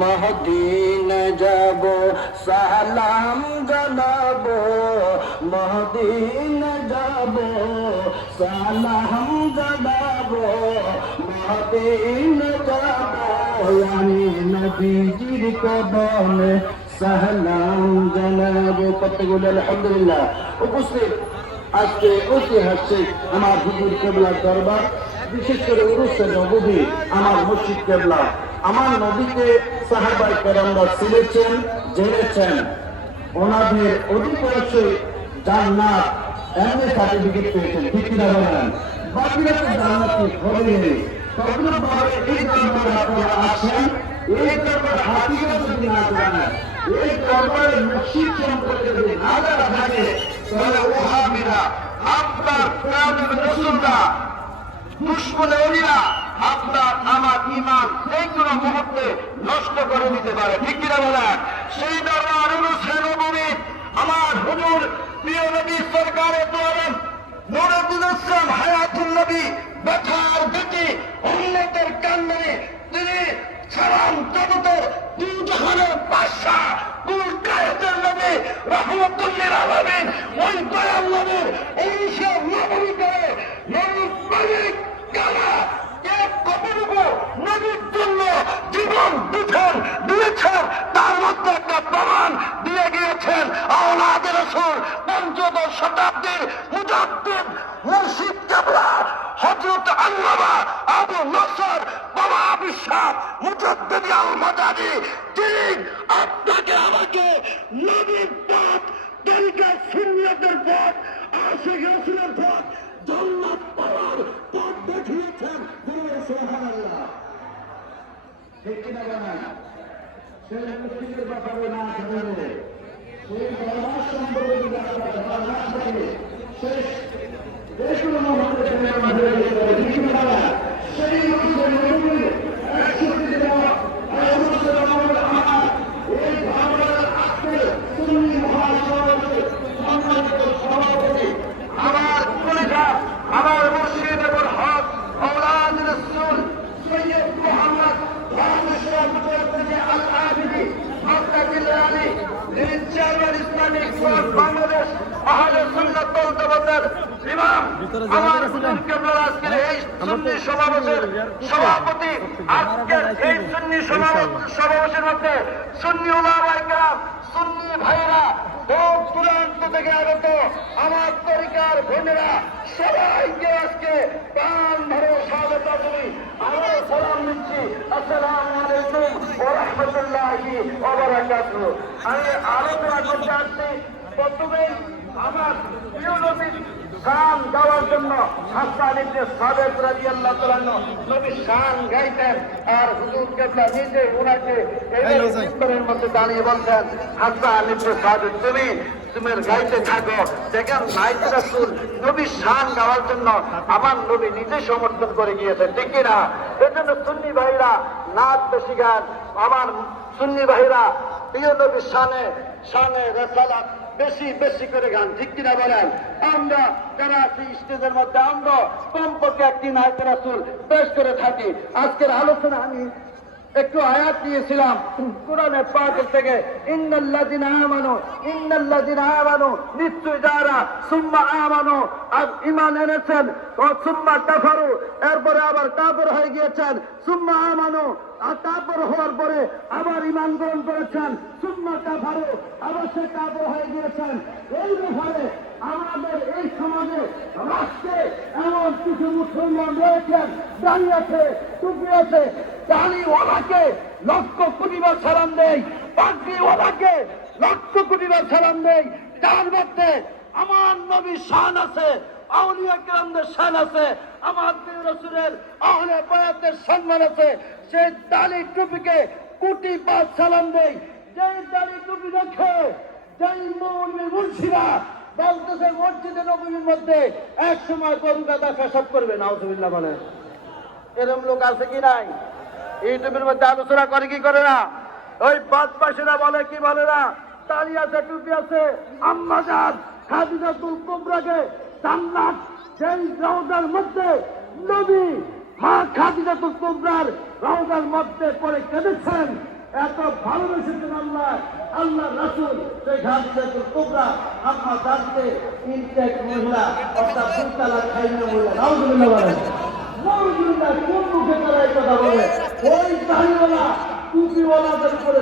Medina যাব সালাম জানাবো মদিনা যাব সালাম জানাবো মদিনা যাব আমি নবীজির কদমে সালাম জানাবো। কতগুলো আলহামদুলিল্লাহ। উপস্থিত আজকে ঐতিহাসিক আমার হুজুর কেবলার দরবার, বিশেষ করে উরুসে নবী আমার মুর্শিদ কেবলা আমার নবীকে সাহাবায়ে কেরামরা চিনেছেন, জেনেছেন। ওনাদের অধিকাংশই জান্নাত এমনি সার্টিফিকেট পেয়েছেন, ঠিক কিনা বলেন? বাকিরা তো জান্নাতি হবেনি। তদ্রুপভাবে এই দরবারে আপনারা আছেন, এই দরবার হাকিকত যদি না জানেন, এই দরবারের মুর্শিদ সম্পর্কে যদি না জানা থাকে, তাহলে ওহাবীরা আপনার প্রাণের রাসূলরা দুশমনে ওলিরা আপনার আমার ঈমান এই কোন মুহূর্তে নষ্ট করে দিতে পারে, ঠিক কিনা বলেন? সেই দরবার উরুসে নববী আমার হুজুর প্রিয় নবী সরকারে দু আলম নুরুদ্দিন ইসলাম হায়াতুন নবী ব্যথার গতি উম্মতের কান্ডারে তিনি সালাম জগতের দুই জাহানের বাদশা কুল কায়েদের নবী রাহমাতুল লিল আলামিন ওই দয়াল নবীর উরুসে নববী করে নবী মালিক কালা এক কতটুকু নবীর জন্য জীবন দিয়েছেন তার মধ্যে একটা প্রমাণ দিয়ে গিয়েছেন আওলাদে রাসূল পঞ্চদশ শতাব্দীর মুজাদ্দিদ মুর্শিদ কেবলা হযরত আল্লামা আবু নসর বাবা বিশ্বাস মুজাদ্দিদ আল মাদানী, তিনি আপনাকে আমাকে নবীর পথ তরিকা সুন্নাতের পথ আশিক রাসূলের পথ জান্নাত পাওয়ার পথ দেখিয়েছেন। সুবহানাল্লাহ, ঠিক কিনা বলেন? সেই মুর্শিদের ব্যাপারে না জানলে, সেই দরবার সম্পর্কে যদি আপনারা না জানেন, শেষ দেশগুলো মহাদের জন্য আমাদের ঠিক কিনা বলেন? সেই মুর্শিদের নবী একসাথে দেওয়া আয়াতুল আমাদের আমার এই ভাবনার আজকে সুন্নি মহাসমাবেশে সম্মানিত সভাপতি আমার কলিজা আমার মুর্শিদ এবং হক আওলাদ রাসূল সৈয়দ মুহাম্মদ আল-আবিদি আল-কাদিলানি চেয়ারম্যান ইসলামিক ফোরাম বাংলাদেশ আহলে সুন্নাত ওয়াল জামাতের ইমাম আমার হুজুর কেবলার আজকের এই সুন্নি সমাবেশের সভাপতি। আজকের এই সুন্নি সমাবেশের মধ্যে সুন্নি উলামায়ে কেরাম, সুন্নি ভাইরা, দূর দূরান্ত থেকে আগত আমার তরিকার বোনেরা সবাইকে আজকে প্রাণ ভরে স্বাগত জানাই। আমরা সালাম দিচ্ছি, আসসালামু আলাইকুম ওয়া রাহমাতুল্লাহি ওয়া বারাকাতুহু। আমি আলোচনা করতে আসছি প্রথমে আমার প্রিয় নবীর শান গাওয়ার জন্য। হাসান ইবনে সাবিত রাদিয়াল্লাহু তাআলা নবীর শান গাইতেন, আর হুজুর কেবলা নিজে উনাকে এই মিম্বরের মধ্যে দাঁড়িয়ে বলতেন, হাসান ইবনে সাবিত তুমি গাইতে থাকো। দেখেন নাইতে রাসূল নবীর শান গাওয়ার জন্য আমার নবী নিজে সমর্থন করে গিয়েছেন, ঠিক কিনা? এজন্য সুন্নি ভাইরা নাচ বেশি গান, আমার সুন্নি ভাইরা প্রিয় নবীর শানে রিসালাত বেশি বেশি করে গান, ঠিক কিনা বলেন? আমরা যারা আছি স্টেজের মধ্যে আমরা কমপক্ষে একটি নাইতে রাসূল পেশ করে থাকি। আজকের আলোচনা আমি একটু আয়াত দিয়েছিলাম কোরআনে পাক থেকে, ইন্নাল্লাযিনা আমানু নিশ্চয় যারা সুম্মা আমানু আর ঈমান এনেছেন ও সুম্মা কাফারু এরপরে আবার কাফের হয়ে গিয়েছেন, সুম্মা আমানু আর কাফের হওয়ার পরে আবার ঈমান গ্রহণ করেছেন, সুম্মা কাফারু আবার সে কাফের হয়ে গিয়েছেন। এই ব্যাপারে আমাদের এই সমাজে রাষ্ট্রে এমন কিছু মুসলমান রয়েছেন, দাঁড়িয়ে আছে, টুপি আছে, দাড়িওয়ালাকে লক্ষ কোটি বার সালাম দেয়, পাগড়িওয়ালাকে লক্ষ কোটি বার সালাম দেয়। তার মধ্যে আমার নবীর শান আছে, আউলিয়া কেরামদের শান আছে, আমার প্রিয় রাসূলের আহলে বায়াতের সম্মান আছে। সেই দাড়ি টুপিকে কোটি বার সালাম দেয়। যেই দাড়ি টুপি রেখে যেই মুর্শিদা বলতেছে মসজিদে নববীর মধ্যে এক সময় গরু গাদা পেশাব করবে, নাউযুবিল্লাহ বলেন। এরকম লোক আছে কি নাই? ইউটিউবের মধ্যে আলোচনা করে কি করে না? ওই বাদপাশীরা বলে কি বলে না? দাড়ি আছে, টুপি আছে, আম্মা জান খাদিজাতুল কুবরাকে জান্নাত যেই রওজার মধ্যে নবী মা খাদিজাতুল কুবরার রওজার মধ্যে পড়ে কেঁদেছেন। এত ভালোবেসেছেন আল্লাহ, আল্লাহ রাসূল সেই খাদিজাতুল কুবরা আম্মা জানতে ইনটেক মহিলা অর্থাৎ ফুলতালা খাইনা মহিলা। নাউজুবিল্লাহ বলেন, নাউজুবিল্লাহ। কোন মুখে তারা এই কথা বলে? ওই দাড়িওয়ালা টুপিওয়ালাদের উপরে